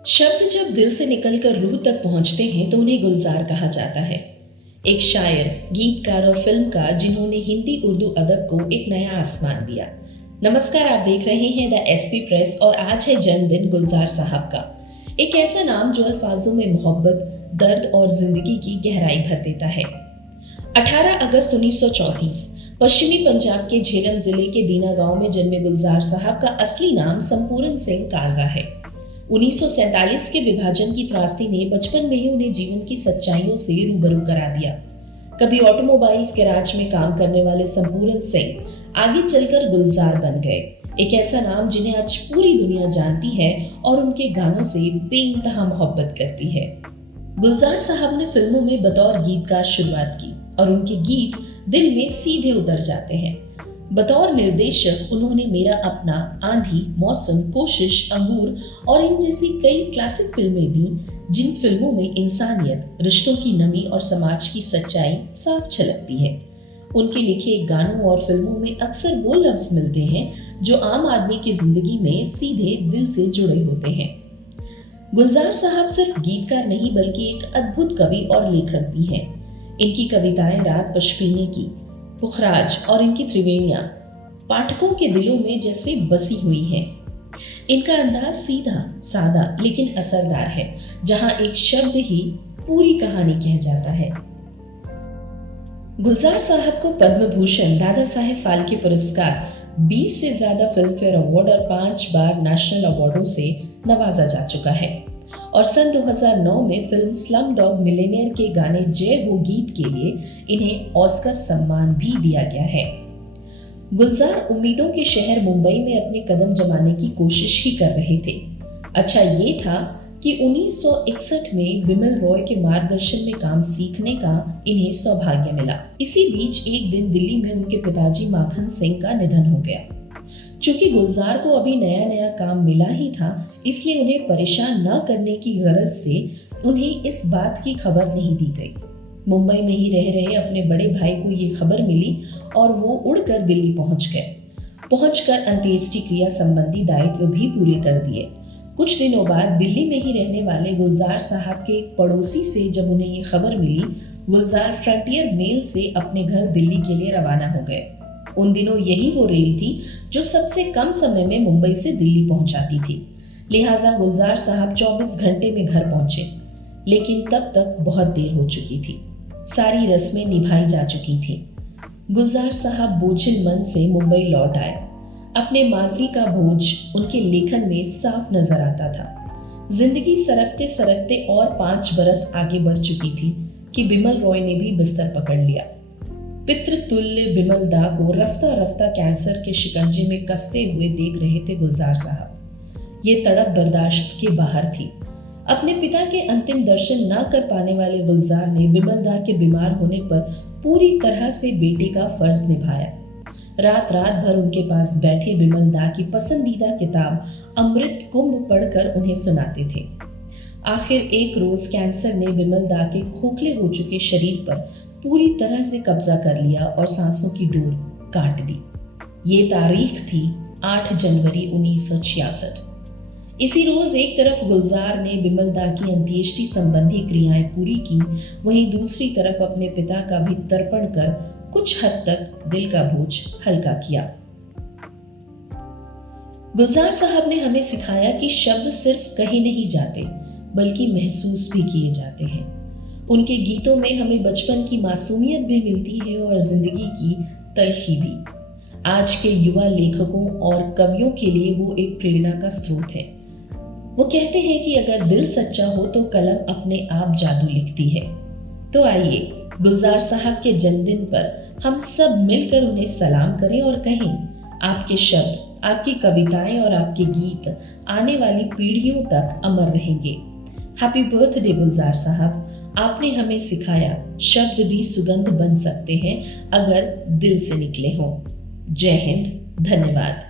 शब्द जब दिल से निकलकर रूह तक पहुंचते हैं तो उन्हें गुलजार कहा जाता है। एक शायर, गीतकार और फिल्मकार जिन्होंने हिंदी उर्दू अदब को एक नया आसमान दिया। नमस्कार, आप देख रहे हैं द एसपी प्रेस और आज है जन्मदिन गुलजार साहब का। एक ऐसा नाम जो अल्फाजों में मोहब्बत, दर्द और जिंदगी की गहराई भर देता है। 18 अगस्त 1934 पश्चिमी पंजाब के झेलम जिले के दीना गांव में जन्मे गुलजार साहब का असली नाम संपूर्ण सिंह कालरा है। 1947 के विभाजन की त्रासदी ने बचपन में ही उन्हें जीवन की सच्चाइयों से रूबरू करा दिया। कभी ऑटोमोबाइल्स गैराज में काम करने वाले संपूर्ण सिंह आगे चलकर गुलजार बन गए। एक ऐसा नाम जिन्हें आज पूरी दुनिया जानती है और उनके गानों से बेइंतहा मोहब्बत करती है। गुलजार साहब ने फिल्मों में बतौर गीतकार शुरुआत की और उनके गीत दिल में सीधे उतर जाते हैं। बतौर निर्देशक उन्होंने मेरा अपना, आंधी, मौसम, कोशिश, अंगूर और इन जैसी कई क्लासिक फिल्में दी, जिन फिल्मों में इंसानियत, रिश्तों की नमी और समाज की सच्चाई साफ झलकती है। उनके लिखे गानों और फिल्मों में अक्सर वो लफ्ज मिलते हैं जो आम आदमी की जिंदगी में सीधे दिल से जुड़े होते हैं। गुलजार साहब सिर्फ गीतकार नहीं बल्कि एक अद्भुत कवि और लेखक भी हैं। इनकी कविताएं रात पशपीने की, पुखराज और इनकी त्रिवेणियां पाठकों के दिलों में जैसे बसी हुई हैं। इनका अंदाज सीधा, सादा लेकिन असरदार है, जहां एक शब्द ही पूरी कहानी कह जाता है। गुलजार साहब को पद्म भूषण, दादा साहेब फाल्के पुरस्कार, 20 से ज्यादा फिल्म फेयर अवार्ड और 5 बार नेशनल अवार्डों से नवाजा जा चुका है और सन 2009 में फिल्म स्लम डॉग मिलियनेयर के गाने जय हो गीत के लिए इन्हें ऑस्कर सम्मान भी दिया गया है। गुलजार उम्मीदों के शहर मुंबई में अपने कदम जमाने की कोशिश ही कर रहे थे। अच्छा ये था कि 1961 में बिमल रॉय के मार्गदर्शन में काम सीखने का इन्हें सौभाग्य मिला। इसी बीच एक दिन दिल्ली में उनके पिताजी माखन सिंह का निधन हो गया। चूंकि गुलजार को अभी नया नया काम मिला ही था, इसलिए उन्हें परेशान न करने की गरज से उन्हें इस बात की खबर नहीं दी गई। मुंबई में ही रह रहे अपने बड़े भाई को ये खबर मिली और वो उड़कर दिल्ली पहुंच गए। पहुंचकर अंत्येष्टि क्रिया संबंधी दायित्व भी पूरे कर दिए। कुछ दिनों बाद दिल्ली में ही रहने वाले गुलजार साहब के एक पड़ोसी से जब उन्हें ये खबर मिली, गुलजार फ्रंटियर मेल से अपने घर दिल्ली के लिए रवाना हो गए। उन दिनों यही वो रेल थी जो सबसे कम समय में मुंबई से दिल्ली पहुंचाती थी। लिहाजा गुलजार साहब 24 घंटे में घर पहुंचे, लेकिन तब तक बहुत देर हो चुकी थी। सारी रस्में निभाई जा चुकी थी। गुलजार साहब बोझिल मन से मुंबई लौट आए। अपने माजी का बोझ उनके लेखन में साफ नजर आता था। जिंदगी सरकते सरकते और 5 बरस आगे बढ़ चुकी थी कि बिमल रॉय ने भी बिस्तर पकड़ लिया। पितृतुल्य बिमल दा को रफ्ता रफ्ता कैंसर के शिकंजे में कसते हुए देख रहे थे गुलजार साहब। ये तड़प बर्दाश्त के बाहर थी। अपने पिता के अंतिम दर्शन न कर पाने वाले गुलजार ने बिमल दा के बीमार होने पर पूरी तरह से बेटे का फर्ज निभाया। रात रात भर उनके पास बैठे बिमल दा की पसंदीदा किताब अमृत कुंभ पढ़कर उन्हें सुनाते थे। आखिर एक रोज कैंसर ने बिमल दा के खोखले हो चुके शरीर पर पूरी तरह से कब्जा कर लिया और सांसों की डोर काट दी। ये तारीख थी 8 जनवरी 1966। इसी रोज एक तरफ गुलजार ने बिमल दा की अंत्येष्टि संबंधी क्रियाएं पूरी की, वहीं दूसरी तरफ अपने पिता का भी तर्पण कर कुछ हद तक दिल का बोझ हल्का किया। गुलजार साहब ने हमें सिखाया कि शब्द सिर्फ कहे नहीं जाते बल्कि महसूस भी किए जाते हैं। उनके गीतों में हमें बचपन की मासूमियत भी मिलती है और जिंदगी की तलखी भी। आज के युवा लेखकों और कवियों के लिए वो एक प्रेरणा का स्रोत है। वो कहते हैं कि अगर दिल सच्चा हो तो कलम अपने आप जादू लिखती है। तो आइए गुलजार साहब के जन्मदिन पर हम सब मिलकर उन्हें सलाम करें और कहें, आपके शब्द, आपकी कविताएं और आपके गीत आने वाली पीढ़ियों तक अमर रहेंगे। हैप्पी बर्थडे गुलजार साहब। आपने हमें सिखाया शब्द भी सुगंध बन सकते हैं अगर दिल से निकले हों। जय हिंद, धन्यवाद।